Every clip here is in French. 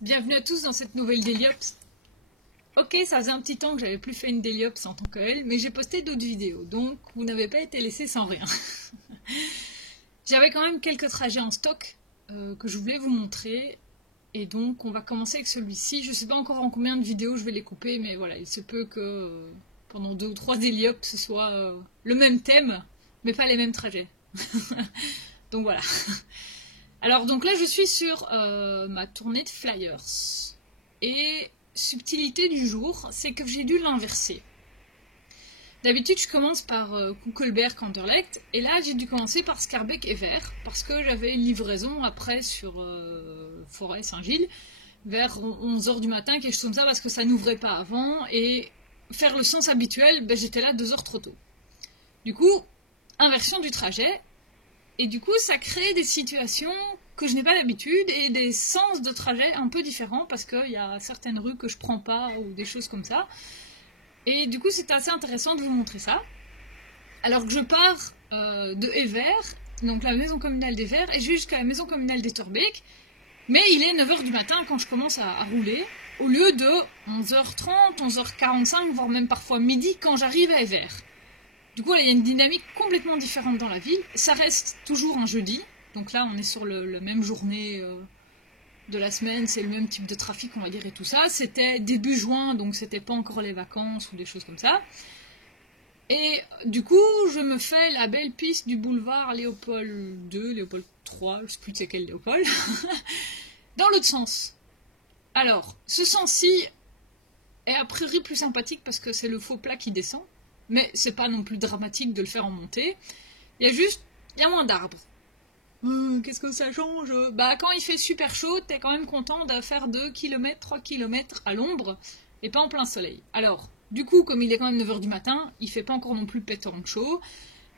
Bienvenue à tous dans cette nouvelle Dailyops. Ok, ça faisait un petit temps que j'avais plus fait une Dailyops en tant qu'elle, mais j'ai posté d'autres vidéos, donc vous n'avez pas été laissés sans rien. J'avais quand même quelques trajets en stock que je voulais vous montrer, et donc on va commencer avec celui-ci. Je ne sais pas encore en combien de vidéos je vais les couper, mais voilà, il se peut que pendant 2 ou 3 Dailyops ce soit le même thème, mais pas les mêmes trajets. Donc voilà. Alors donc là je suis sur ma tournée de flyers et subtilité du jour, c'est que j'ai dû l'inverser. D'habitude je commence par Kuckelberg Anderlecht et là j'ai dû commencer par Schaerbeek et Vert parce que j'avais une livraison après sur Forêt Saint-Gilles vers 11h du matin, quelque chose comme ça, parce que ça n'ouvrait pas avant et faire le sens habituel, ben, j'étais là 2 heures trop tôt. Du coup, inversion du trajet. Et du coup, ça crée des situations que je n'ai pas d'habitude et des sens de trajet un peu différents parce qu'il y a certaines rues que je prends pas ou des choses comme ça. Et du coup, c'est assez intéressant de vous montrer ça. Alors que je pars de Evere, donc la maison communale d'Evere, et jusqu'à la maison communale d'Etterbeek. Mais il est 9h du matin quand je commence à rouler, au lieu de 11h30, 11h45, voire même parfois midi quand j'arrive à Evere. Du coup, il y a une dynamique complètement différente dans la ville. Ça reste toujours un jeudi. Donc là, on est sur la même journée de la semaine. C'est le même type de trafic, on va dire, et tout ça. C'était début juin, donc c'était pas encore les vacances ou des choses comme ça. Et du coup, je me fais la belle piste du boulevard Léopold II, Léopold III, je sais plus c'est quel Léopold, dans l'autre sens. Alors, ce sens-ci est a priori plus sympathique parce que c'est le faux plat qui descend. Mais c'est pas non plus dramatique de le faire en montée. Il y a moins d'arbres. Qu'est-ce que ça change? Bah, quand il fait super chaud, t'es quand même content de faire 2 km, 3 km à l'ombre et pas en plein soleil. Alors, du coup, comme il est quand même 9h du matin, il fait pas encore non plus pétant chaud,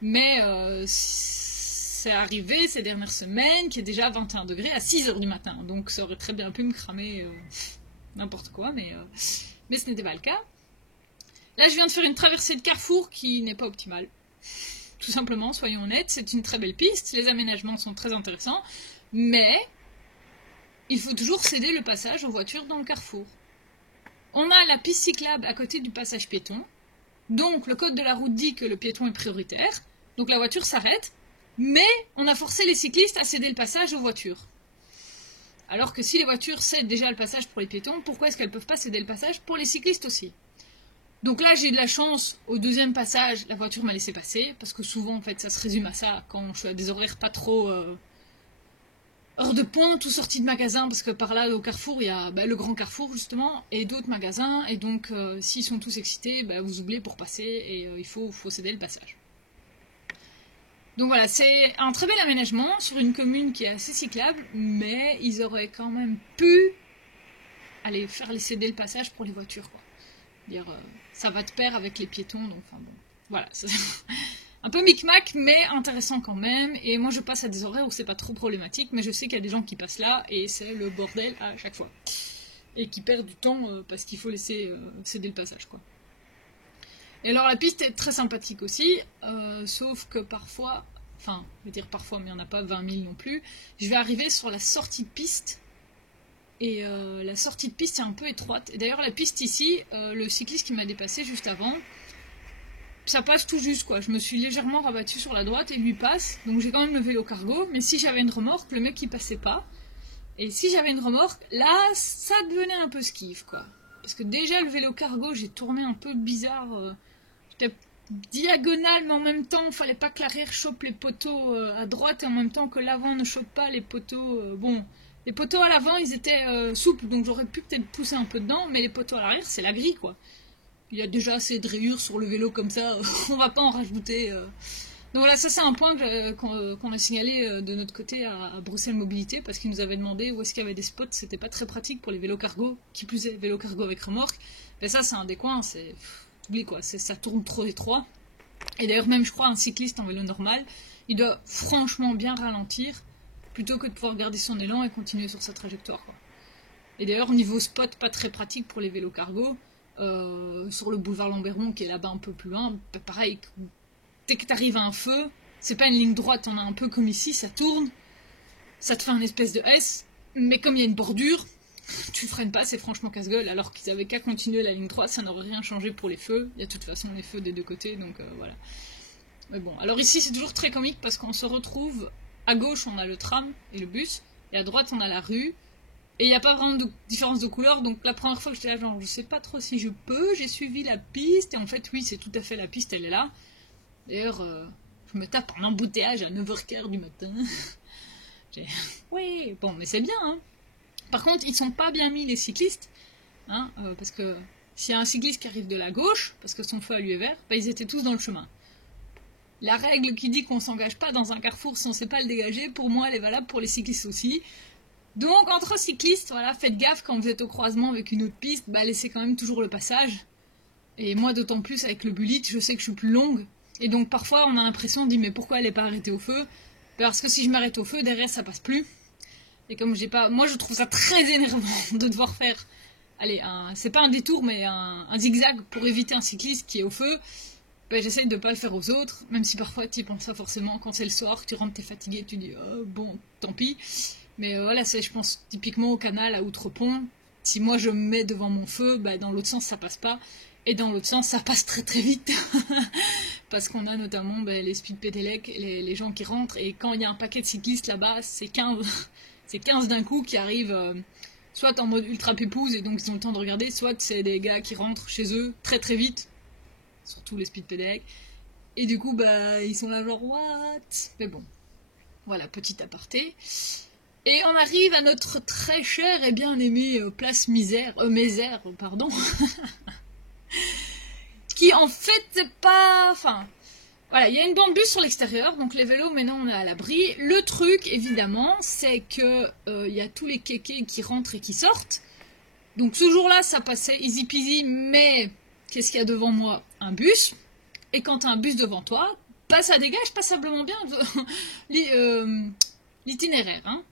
mais c'est arrivé ces dernières semaines qu'il y a déjà 21 degrés à 6h du matin. Donc ça aurait très bien pu me cramer n'importe quoi, mais ce n'était pas le cas. Là, je viens de faire une traversée de carrefour qui n'est pas optimale. Tout simplement, soyons honnêtes, c'est une très belle piste, les aménagements sont très intéressants, mais il faut toujours céder le passage aux voitures dans le carrefour. On a la piste cyclable à côté du passage piéton, donc le code de la route dit que le piéton est prioritaire, donc la voiture s'arrête, mais on a forcé les cyclistes à céder le passage aux voitures. Alors que si les voitures cèdent déjà le passage pour les piétons, pourquoi est-ce qu'elles ne peuvent pas céder le passage pour les cyclistes aussi ? Donc là, j'ai eu de la chance, au deuxième passage, la voiture m'a laissé passer, parce que souvent, en fait, ça se résume à ça, quand je suis à des horaires pas trop hors de pointe ou sortie de magasin, parce que par là, au carrefour, il y a le grand carrefour, justement, et d'autres magasins, et donc, s'ils sont tous excités, vous oubliez pour passer, et il faut céder le passage. Donc voilà, c'est un très bel aménagement sur une commune qui est assez cyclable, mais ils auraient quand même pu aller faire céder le passage pour les voitures, quoi. Dire, ça va de pair avec les piétons, donc enfin bon, voilà, c'est un peu micmac, mais intéressant quand même, et moi je passe à des horaires où c'est pas trop problématique, mais je sais qu'il y a des gens qui passent là, et c'est le bordel à chaque fois, et qui perdent du temps parce qu'il faut laisser céder le passage, quoi. Et alors la piste est très sympathique aussi, sauf que parfois, enfin, je vais dire parfois, mais il n'y en a pas 20 000 non plus, je vais arriver sur la sortie de piste. Et la sortie de piste est un peu étroite. Et d'ailleurs, la piste ici, le cycliste qui m'a dépassé juste avant, ça passe tout juste, quoi. Je me suis légèrement rabattue sur la droite et lui passe. Donc j'ai quand même le vélo cargo. Mais si j'avais une remorque, le mec il passait pas. Et si j'avais une remorque, là, ça devenait un peu skiff, quoi. Parce que déjà, le vélo cargo, j'ai tourné un peu bizarre. J'étais diagonale, mais en même temps, il fallait pas que l'arrière chope les poteaux à droite et en même temps que l'avant ne chope pas les poteaux. Bon. Les poteaux à l'avant, ils étaient souples, donc j'aurais pu peut-être pousser un peu dedans, mais les poteaux à l'arrière, c'est la grille, quoi. Il y a déjà assez de rayures sur le vélo comme ça, on va pas en rajouter. Donc voilà, ça c'est un point qu'on a signalé de notre côté à Bruxelles Mobilité, parce qu'ils nous avaient demandé où est-ce qu'il y avait des spots, c'était pas très pratique pour les vélos cargo, qui plus est vélo cargo avec remorque. Mais ça, c'est un des coins, t'oublies quoi, ça tourne trop étroit. Et d'ailleurs, même je crois, un cycliste en vélo normal, il doit franchement bien ralentir, plutôt que de pouvoir garder son élan et continuer sur sa trajectoire, quoi. Et d'ailleurs, niveau spot, pas très pratique pour les vélos cargo, sur le boulevard Lambermont, qui est là-bas un peu plus loin, pareil, dès que tu arrives à un feu, c'est pas une ligne droite, on a un peu comme ici, ça tourne, ça te fait un espèce de S, mais comme il y a une bordure, tu freines pas, c'est franchement casse-gueule, alors qu'ils avaient qu'à continuer la ligne 3, ça n'aurait rien changé pour les feux. Il y a de toute façon les feux des deux côtés, donc voilà. Mais bon, alors ici c'est toujours très comique parce qu'on se retrouve, à gauche on a le tram et le bus, et à droite on a la rue, et il n'y a pas vraiment de différence de couleur, donc la première fois que j'étais là, genre je sais pas trop si je peux, j'ai suivi la piste, et en fait oui c'est tout à fait la piste, elle est là. D'ailleurs, je me tape un embouteillage à 9h15 du matin. Oui, bon mais c'est bien, hein. Par contre, ils sont pas bien mis les cyclistes, hein, parce que s'il y a un cycliste qui arrive de la gauche, parce que son feu à lui est vert, bah, ils étaient tous dans le chemin. La règle qui dit qu'on s'engage pas dans un carrefour si on sait pas le dégager, pour moi elle est valable pour les cyclistes aussi. Donc entre cyclistes, voilà, faites gaffe quand vous êtes au croisement avec une autre piste, bah, laissez quand même toujours le passage. Et moi d'autant plus avec le bullet, je sais que je suis plus longue, et donc parfois on a l'impression de dire mais pourquoi elle n'est pas arrêtée au feu? Parce que si je m'arrête au feu, derrière ça passe plus. Et comme j'ai pas, moi je trouve ça très énervant de devoir faire, allez, c'est pas un détour mais un zigzag pour éviter un cycliste qui est au feu. Ben, j'essaye de pas le faire aux autres, même si parfois tu y penses ça forcément quand c'est le soir, que tu rentres, t'es fatigué, tu dis oh, bon, tant pis. Mais voilà, c'est je pense typiquement au canal à Outrepont. Si moi je me mets devant mon feu, ben, dans l'autre sens ça passe pas. Et dans l'autre sens, ça passe très très vite. Parce qu'on a notamment ben, les speed pédélec, les gens qui rentrent. Et quand il y a un paquet de cyclistes là-bas, c'est 15. C'est 15 d'un coup qui arrivent soit en mode ultra pépouze et donc ils ont le temps de regarder, soit c'est des gars qui rentrent chez eux très très vite, surtout les speed pédélec, et du coup bah ils sont là genre what. Mais bon, voilà, petit aparté. Et on arrive à notre très cher et bien aimé place Mézère, pardon, qui en fait c'est pas... Enfin... Voilà, il y a une bande bus sur l'extérieur, donc les vélos, maintenant on est à l'abri. Le truc, évidemment, c'est que y a tous les kékés qui rentrent et qui sortent. Donc ce jour-là, ça passait easy peasy, mais qu'est-ce qu'il y a devant moi? Un bus. Et quand tu as un bus devant toi, bah, ça dégage passablement bien l'itinéraire. Hein.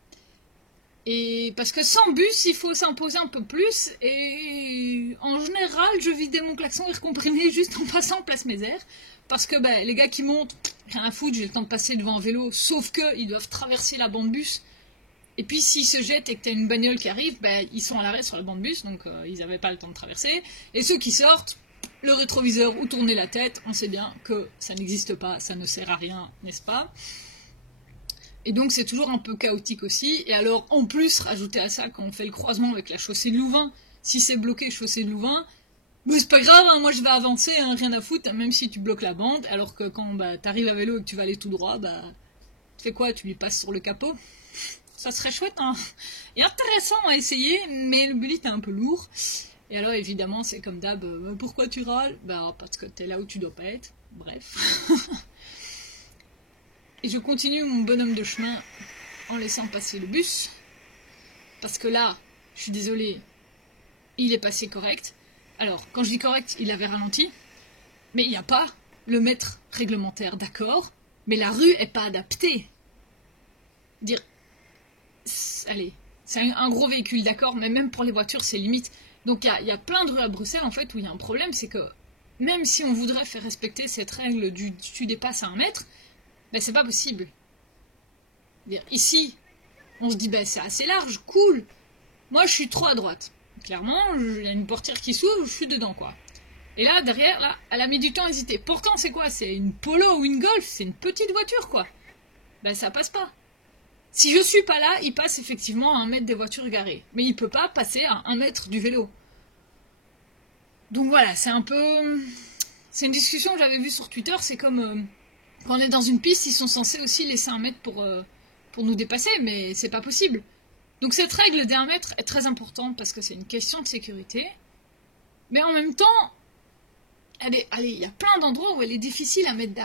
Et parce que sans bus, il faut s'imposer un peu plus. Et en général, je vidais mon klaxon air comprimé juste en passant place Mézère. Parce que ben, les gars qui montent, rien à foutre, j'ai le temps de passer devant un vélo, sauf qu'ils doivent traverser la bande bus. Et puis s'ils se jettent et que tu as une bagnole qui arrive, ben, ils sont à l'arrêt sur la bande bus, donc ils n'avaient pas le temps de traverser. Et ceux qui sortent, le rétroviseur ou tourner la tête, on sait bien que ça n'existe pas, ça ne sert à rien, n'est-ce pas? Et donc c'est toujours un peu chaotique aussi. Et alors en plus, rajouter à ça, quand on fait le croisement avec la chaussée de Louvain, si c'est bloqué chaussée de Louvain, mais c'est pas grave, hein, moi je vais avancer, hein, rien à foutre, même si tu bloques la bande, alors que quand bah, t'arrives à vélo et que tu vas aller tout droit, bah, tu fais quoi? Tu lui passes sur le capot? Ça serait chouette, hein, et intéressant à essayer, mais le bullet est un peu lourd. Et alors évidemment, c'est comme d'hab, pourquoi tu râles? Bah, parce que t'es là où tu dois pas être, bref. Et je continue mon bonhomme de chemin en laissant passer le bus, parce que là, je suis désolée, il est passé correct. Alors, quand je dis correct, il avait ralenti, mais il n'y a pas le mètre réglementaire, d'accord, mais la rue n'est pas adaptée. Dire, allez, c'est un gros véhicule, d'accord, mais même pour les voitures, c'est limite. Donc, il y a plein de rues à Bruxelles, en fait, où il y a un problème, c'est que même si on voudrait faire respecter cette règle du tu dépasses à 1 mètre, ben, c'est pas possible. Dire, ici, on se dit, ben, c'est assez large, cool. Moi, je suis trop à droite. Clairement, il y a une portière qui s'ouvre, je suis dedans, quoi. Et là, derrière, là, elle a mis du temps à hésiter. Pourtant, c'est quoi? C'est une Polo ou une Golf? C'est une petite voiture, quoi. Ben, ça passe pas. Si je suis pas là, il passe effectivement à 1 mètre des voitures garées. Mais il peut pas passer à 1 mètre du vélo. Donc voilà, c'est un peu... C'est une discussion que j'avais vue sur Twitter, c'est comme... quand on est dans une piste, ils sont censés aussi laisser 1 mètre pour nous dépasser, mais c'est pas possible. Donc cette règle des 1 mètre est très importante parce que c'est une question de sécurité. Mais en même temps, allez, il y a plein d'endroits où elle est difficile à mettre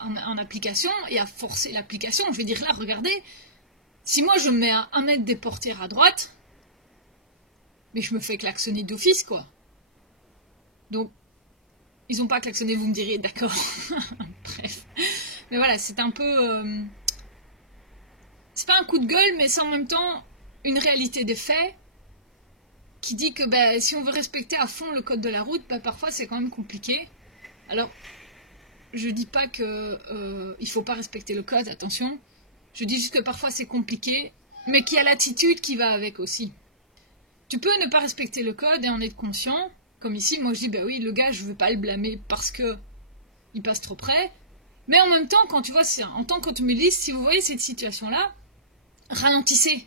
en application et à forcer l'application. Je vais dire là, regardez, si moi je me mets à 1 mètre des portières à droite, mais je me fais klaxonner d'office, quoi. Donc, ils n'ont pas klaxonné, vous me direz, d'accord. Bref. Mais voilà, c'est un peu... c'est pas un coup de gueule, mais c'est en même temps une réalité des faits qui dit que ben, si on veut respecter à fond le code de la route, ben, parfois c'est quand même compliqué. Alors, je dis pas que il faut pas respecter le code, attention. Je dis juste que parfois c'est compliqué, mais qu'il y a l'attitude qui va avec aussi. tu peux ne pas respecter le code et en être conscient. Comme ici, moi je dis, bah oui, le gars, je veux pas le blâmer parce que il passe trop près. Mais en même temps, quand tu vois, en tant qu'automobiliste, si vous voyez cette situation-là, ralentissez.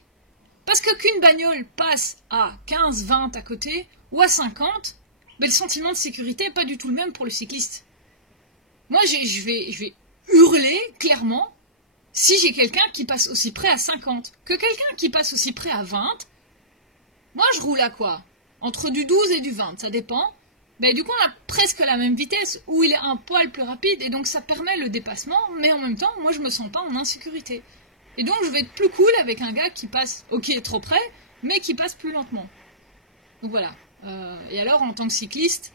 Parce que qu'une bagnole passe à 15, 20 à côté, ou à 50, ben le sentiment de sécurité n'est pas du tout le même pour le cycliste. Moi, je vais hurler, clairement, si j'ai quelqu'un qui passe aussi près à 50. Que quelqu'un qui passe aussi près à 20, moi je roule à quoi? Entre du 12 et du 20, ça dépend. Ben, du coup, on a presque la même vitesse, où il est un poil plus rapide, et donc ça permet le dépassement, mais en même temps, moi je me sens pas en insécurité. Et donc je vais être plus cool avec un gars qui passe, ok, trop près, mais qui passe plus lentement. Donc voilà. Et alors, en tant que cycliste,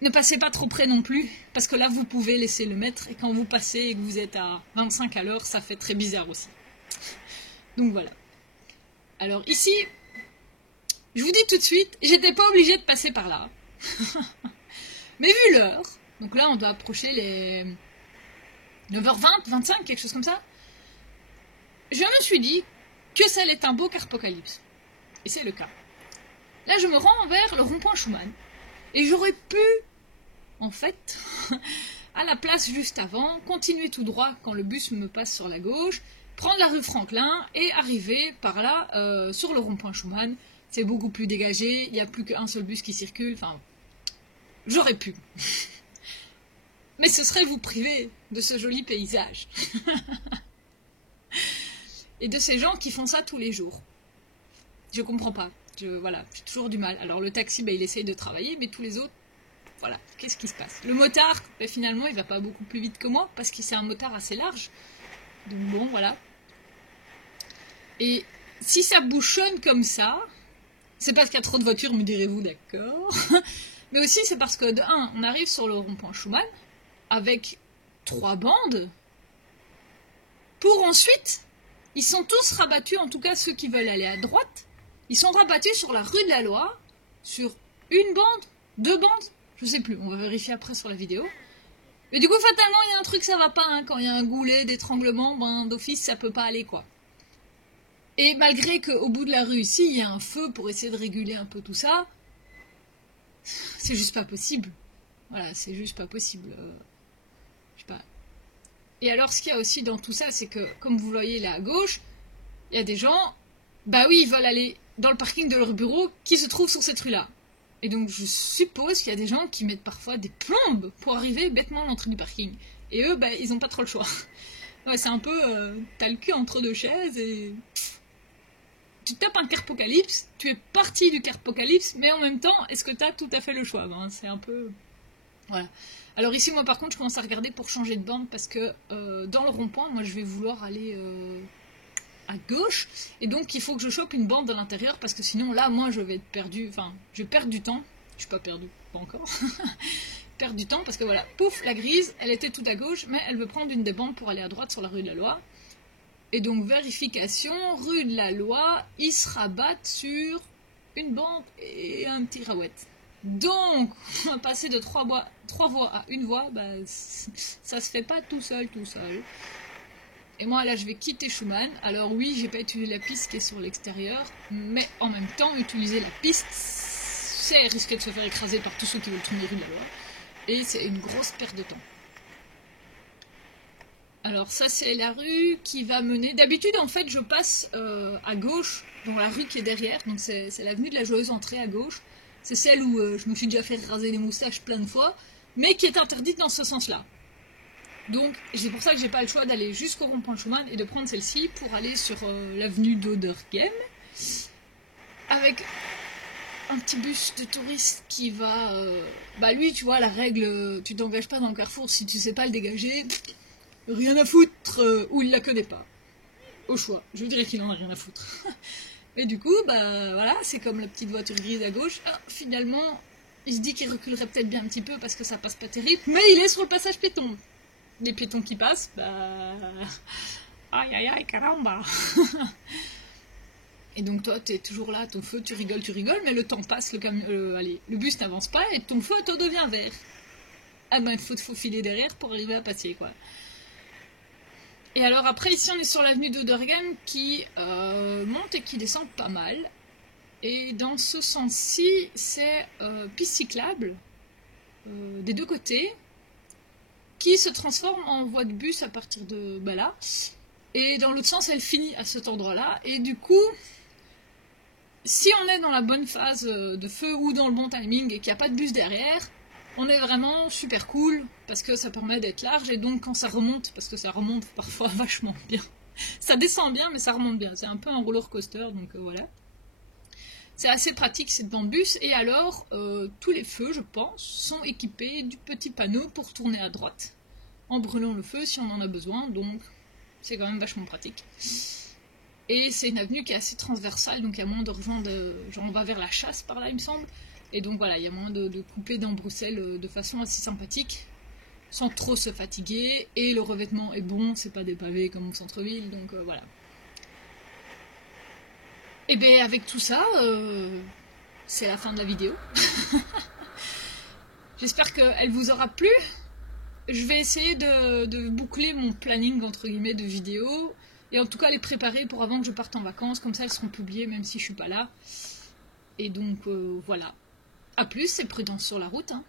ne passez pas trop près non plus, parce que là, vous pouvez laisser le mètre, et quand vous passez et que vous êtes à 25 à l'heure, ça fait très bizarre aussi. Donc voilà. Alors ici, je vous dis tout de suite, j'étais pas obligée de passer par là. Mais vu l'heure, donc là, on doit approcher les 9h20, 25, quelque chose comme ça, je me suis dit que ça allait être un beau carpocalypse. Et c'est le cas. Là, je me rends vers le rond-point Schumann. Et j'aurais pu, en fait, à la place juste avant, continuer tout droit quand le bus me passe sur la gauche, prendre la rue Franklin et arriver par là sur le rond-point Schumann. C'est beaucoup plus dégagé, il n'y a plus qu'un seul bus qui circule. Enfin, j'aurais pu. Mais ce serait vous priver de ce joli paysage. Et de ces gens qui font ça tous les jours. Je comprends pas. Voilà, j'ai toujours du mal. Alors le taxi, il essaye de travailler, mais tous les autres, voilà, qu'est-ce qui se passe? Le motard, finalement, il va pas beaucoup plus vite que moi, parce que c'est un motard assez large. Donc bon, voilà. Et si ça bouchonne comme ça, c'est parce qu'il y a trop de voitures, me direz-vous, d'accord. Mais aussi, c'est parce que, de un, on arrive sur le rond-point Schumann, avec 3 bandes, pour ensuite, ils sont tous rabattus, en tout cas ceux qui veulent aller à droite, ils sont rabattus sur la rue de la Loi, sur une bande, 2 bandes, je sais plus, on va vérifier après sur la vidéo. Mais du coup, fatalement, il y a un truc, ça va pas, hein. Quand il y a un goulet d'étranglement, d'office, ça peut pas aller, quoi. Et malgré qu'au bout de la rue ici, il y a un feu pour essayer de réguler un peu tout ça, c'est juste pas possible. Voilà, c'est juste pas possible. Je sais pas. Et alors, ce qu'il y a aussi dans tout ça, c'est que, comme vous voyez là à gauche, il y a des gens, bah oui, ils veulent aller dans le parking de leur bureau qui se trouve sur cette rue-là. Et donc, je suppose qu'il y a des gens qui mettent parfois des plombes pour arriver bêtement à l'entrée du parking. Et eux, bah, ils n'ont pas trop le choix. Ouais, c'est un peu, t'as le cul entre 2 chaises et tu tapes un carpocalypse, tu es parti du carpocalypse, mais en même temps, est-ce que t'as tout à fait le choix? C'est un peu... Voilà. Alors ici, moi par contre, je commence à regarder pour changer de bande parce que dans le rond-point, moi je vais vouloir aller à gauche. Et donc, il faut que je chope une bande à l'intérieur parce que sinon, là, moi, je vais être perdu. Enfin, je vais perdre du temps. Je suis pas perdu, pas encore. Perdre du temps parce que voilà, pouf, la grise, elle était tout à gauche, mais elle veut prendre une des bandes pour aller à droite sur la rue de la Loi. Et donc, vérification, rue de la Loi, ils se rabattent sur une bande et un petit rouette. Donc, on va passer de 3 voies à 1 voie, bah, ça se fait pas tout seul. Et moi, là, je vais quitter Schumann. Alors oui, j'ai pas utilisé la piste qui est sur l'extérieur, mais en même temps, utiliser la piste, c'est risquer de se faire écraser par tous ceux qui veulent tourner rue de la Loi. Et c'est une grosse perte de temps. Alors ça, c'est la rue qui va mener... D'habitude, en fait, je passe à gauche, dans la rue qui est derrière. Donc c'est l'avenue de la Joyeuse Entrée à gauche. C'est celle où je me suis déjà fait raser les moustaches plein de fois, mais qui est interdite dans ce sens-là. Donc, c'est pour ça que j'ai pas le choix d'aller jusqu'au rond-point Schumann et de prendre celle-ci pour aller sur l'avenue d'Oderghem avec un petit bus de touristes qui va... bah lui, tu vois, la règle, tu t'engages pas dans le carrefour si tu sais pas le dégager, rien à foutre, ou il la connaît pas. Au choix, je dirais qu'il en a rien à foutre. Et du coup, bah voilà, c'est comme la petite voiture grise à gauche. Ah, finalement, il se dit qu'il reculerait peut-être bien un petit peu parce que ça passe pas terrible, mais il est sur le passage piéton. Les piétons qui passent, bah... Aïe aïe aïe, caramba. Et donc toi, t'es toujours là, ton feu, tu rigoles, mais le temps passe, le bus n'avance pas et ton feu te devient vert. Ah ben, il faut te faufiler derrière pour arriver à passer, quoi. Et alors après, ici, on est sur l'avenue d'Oderghem qui monte et qui descend pas mal. Et dans ce sens-ci, c'est piste cyclable des deux côtés qui se transforme en voie de bus à partir de là. Et dans l'autre sens, elle finit à cet endroit-là. Et du coup, si on est dans la bonne phase de feu ou dans le bon timing et qu'il n'y a pas de bus derrière, on est vraiment super cool parce que ça permet d'être large. Et donc quand ça remonte, parce que ça remonte parfois vachement bien, ça descend bien mais ça remonte bien. C'est un peu un roller coaster, donc voilà. C'est assez pratique, c'est dans le bus. Et alors, tous les feux, je pense, sont équipés du petit panneau pour tourner à droite en brûlant le feu si on en a besoin. Donc c'est quand même vachement pratique. Et c'est une avenue qui est assez transversale, donc il y a moins de rejoindre, genre on va vers la chasse par là, il me semble. Et donc voilà, il y a moins de couper dans Bruxelles de façon assez sympathique, sans trop se fatiguer. Et le revêtement est bon, c'est pas des pavés comme au centre-ville, donc voilà. Et bien avec tout ça, c'est la fin de la vidéo. J'espère qu'elle vous aura plu. Je vais essayer de boucler mon planning entre guillemets de vidéos. Et en tout cas les préparer pour avant que je parte en vacances, comme ça elles seront publiées même si je suis pas là. Et donc voilà. A plus, c'est prudence sur la route, hein.